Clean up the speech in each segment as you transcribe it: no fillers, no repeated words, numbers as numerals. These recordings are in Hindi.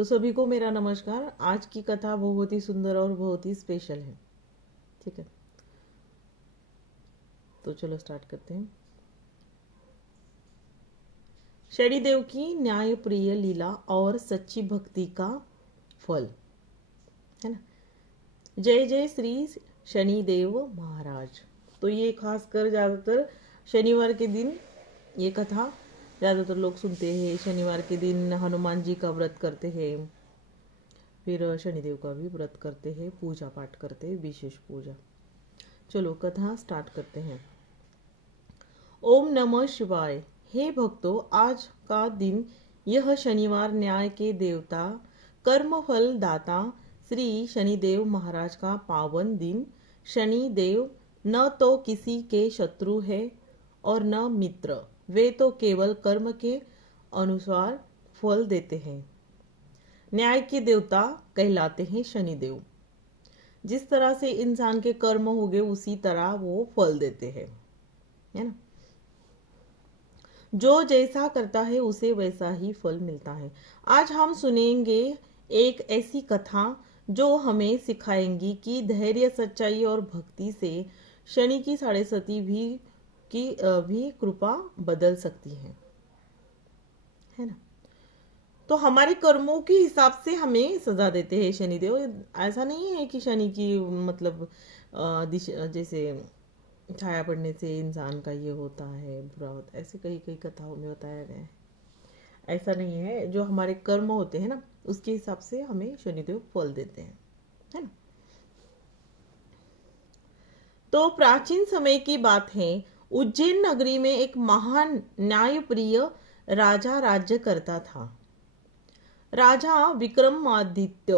तो सभी को मेरा नमस्कार। आज की कथा बहुत ही सुंदर और बहुत ही स्पेशल है। ठीक है, तो चलो स्टार्ट करते हैं। शनिदेव की न्याय प्रिय लीला और सच्ची भक्ति का फल, है ना। जय जय श्री शनिदेव महाराज। तो ये खासकर ज़्यादातर शनिवार के दिन ये कथा ज़्यादातर लोग सुनते हैं। शनिवार के दिन हनुमान जी का व्रत करते हैं, फिर शनिदेव का भी व्रत करते हैं, पूजा पाठ करते हैं, विशेष पूजा। चलो कथा स्टार्ट करते हैं। ओम नमः शिवाय। हे भक्तों, आज का दिन, यह शनिवार न्याय के देवता, कर्मफल दाता श्री शनिदेव महाराज का पावन दिन। शनिदेव न तो किसी के शत्रु है और न मित्र, वे तो केवल कर्म के अनुसार फल देते हैं। न्याय के देवता कहलाते हैं शनिदेव। जिस तरह से इंसान के कर्म हो गए उसी तरह वो फल देते हैं, है ना। जो जैसा करता है उसे वैसा ही फल मिलता है। आज हम सुनेंगे एक ऐसी कथा जो हमें सिखाएंगी कि धैर्य, सच्चाई और भक्ति से शनि की 7.5 भी कृपा बदल सकती है ना। तो हमारे कर्मों के हिसाब से हमें सजा देते हैं शनिदेव। ऐसा नहीं है कि शनि की मतलब दिशा, जैसे छाया पड़ने से इंसान का ये होता है, बुरा होता है, ऐसे कई कई कथाओं में बताया गया है। ऐसा नहीं है। जो हमारे कर्म होते हैं ना, उसके हिसाब से हमें शनिदेव फल देते हैं, है ना। तो प्राचीन समय की बात है। उज्जैन नगरी में एक महान न्यायप्रिय राजा राज्य करता था। राजा विक्रमादित्य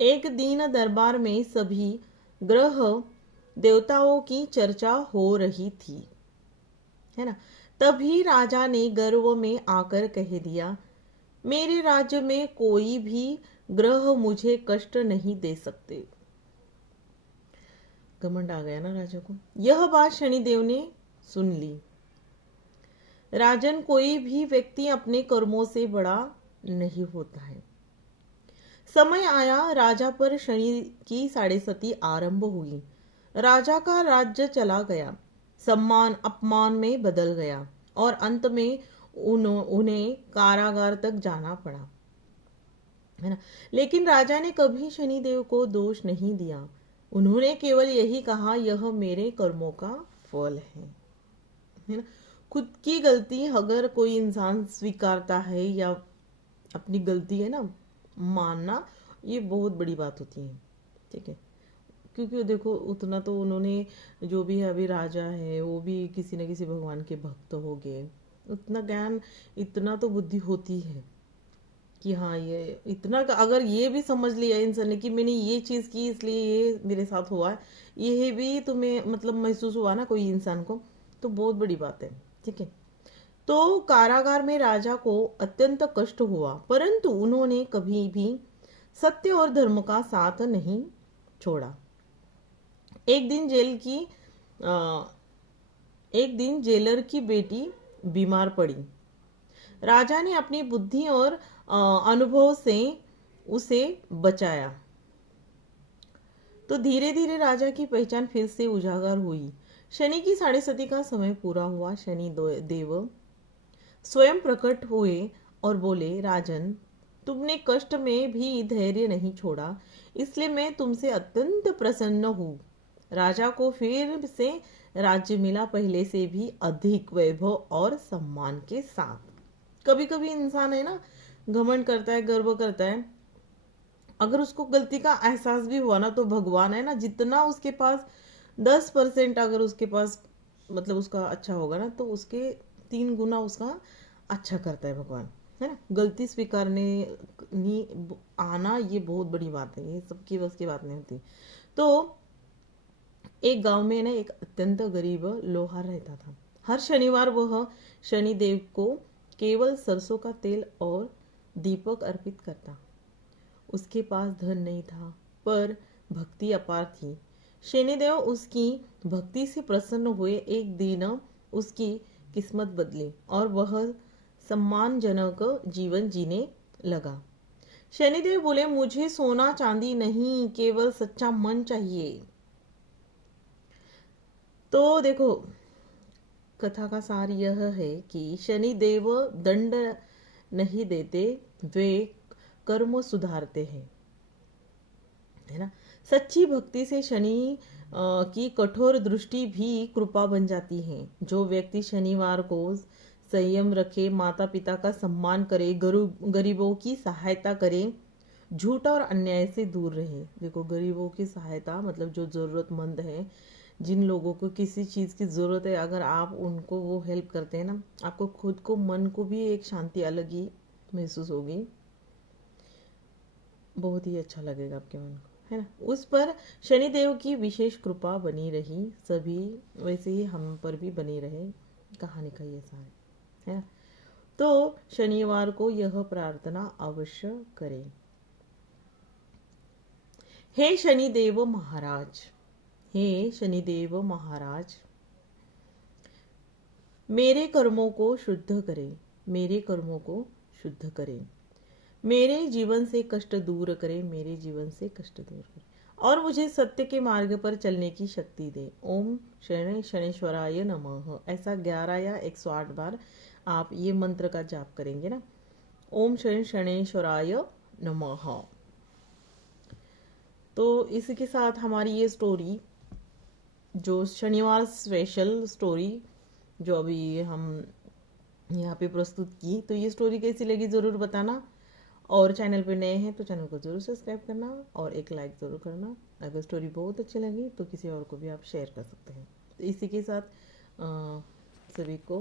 एक दिन दरबार में सभी ग्रह देवताओं की चर्चा हो रही थी, है ना। तभी राजा ने गर्व में आकर कह दिया, मेरे राज्य में कोई भी ग्रह मुझे कष्ट नहीं दे सकते। घमंड आ गया ना राजा को। यह बात शनिदेव ने सुन ली। राजन, कोई भी व्यक्ति अपने कर्मों से बड़ा नहीं होता है। समय आया, राजा पर शनि की 7.5 आरंभ हुई। राजा का राज्य चला गया, सम्मान अपमान में बदल गया और अंत में उन्हें कारागार तक जाना पड़ा, है ना। लेकिन राजा ने कभी शनिदेव को दोष नहीं दिया। उन्होंने केवल यही कहा, यह मेरे कर्मों का फल है ना। खुद की गलती अगर कोई इंसान स्वीकारता है या अपनी गलती है ना मानना, ये बहुत बड़ी बात होती है। ठीक है, क्योंकि देखो उतना तो उन्होंने, जो भी है अभी राजा है, वो भी किसी न किसी भगवान के भक्त हो गए। उतना ज्ञान, इतना तो बुद्धि होती है कि हाँ, ये इतना अगर ये भी समझ लिया इंसान ने कि मैंने ये चीज़ की इसलिए ये मेरे साथ हुआ है, ये भी तुम्हें मतलब महसूस हुआ ना कोई इंसान को, तो बहुत बड़ी बात है। ठीक है। तो कारागार में राजा को अत्यंत कष्ट हुआ, परंतु उन्होंने कभी भी सत्य और धर्म का साथ नहीं छोड़ा। एक दिन जेलर की बेटी बीमार पड़ी। राजा ने अपनी बुद्धि और अनुभव से उसे बचाया। तो धीरे धीरे राजा की पहचान फिर से उजागर हुई। शनि की 7.5 का समय पूरा हुआ। शनि देव स्वयं प्रकट हुए और बोले, राजन, तुमने कष्ट में भी धैर्य नहीं छोड़ा, इसलिए मैं तुमसे अत्यंत प्रसन्न हूँ। राजा को फिर से राज्य मिला, पहले से भी अधिक वैभव और सम्मान के साथ। कभी कभी इंसान है ना, घमंड करता है, गर्व करता है। अगर उसको गलती का एहसास भी हुआ ना, तो भगवान है ना, जितना उसके पास 10% अगर उसके पास मतलब उसका अच्छा होगा ना, तो उसके 3 गुना उसका अच्छा करता है भगवान, है ना। गलती स्वीकारने आना ये बहुत बड़ी बात है, ये सबकी बस की बात नहीं होती। तो एक गांव में ना एक अत्यंत गरीब लोहार रहता था। हर शनिवार वह शनिदेव को केवल सरसों का तेल और दीपक अर्पित करता। उसके पास धन नहीं था, पर भक्ति अपार थी। शनिदेव उसकी भक्ति से प्रसन्न हुए। एक दिन उसकी किस्मत बदली और वह सम्मानजनक जीवन जीने लगा। शनिदेव बोले मुझे सोना चांदी नहीं, केवल सच्चा मन चाहिए। तो देखो, कथा का सार यह है कि शनिदेव दंड नहीं देते, वे कर्म सुधारते हैं, है ना। सच्ची भक्ति से शनि की कठोर दृष्टि भी कृपा बन जाती है। जो व्यक्ति शनिवार को संयम रखे, माता पिता का सम्मान करे, गरीबों की सहायता करे, झूठ और अन्याय से दूर रहे। देखो, गरीबों की सहायता मतलब जो जरूरतमंद है, जिन लोगों को किसी चीज़ की ज़रूरत है, अगर आप उनको वो हेल्प करते हैं ना, आपको खुद को, मन को भी एक शांति अलग ही महसूस होगी, बहुत ही अच्छा लगेगा आपके मन को, है ना। उस पर शनिदेव की विशेष कृपा बनी रही, सभी वैसे ही हम पर भी बनी रहे, कहानी का ये सार है ना। तो शनिवार को यह प्रार्थना अवश्य करें। हे शनिदेव महाराज, हे शनिदेव महाराज, मेरे कर्मों को शुद्ध करें, मेरे कर्मों को शुद्ध करें, मेरे जीवन से कष्ट दूर करें, मेरे जीवन से कष्ट दूर करें, और मुझे सत्य के मार्ग पर चलने की शक्ति दे। ओम शनि शनेश्वराय नमः। ऐसा 11 या 108 बार आप ये मंत्र का जाप करेंगे ना। ओम शनि शनेश्वराय नमः। तो इसके साथ हमारी ये स्टोरी, जो शनिवार स्पेशल स्टोरी जो अभी हम यहाँ पे प्रस्तुत की, तो ये स्टोरी कैसी लगी ज़रूर बताना। और चैनल पे नए हैं तो चैनल को ज़रूर सब्सक्राइब करना और एक लाइक ज़रूर करना। अगर स्टोरी बहुत अच्छी लगी तो किसी और को भी आप शेयर कर सकते हैं। तो इसी के साथ सभी को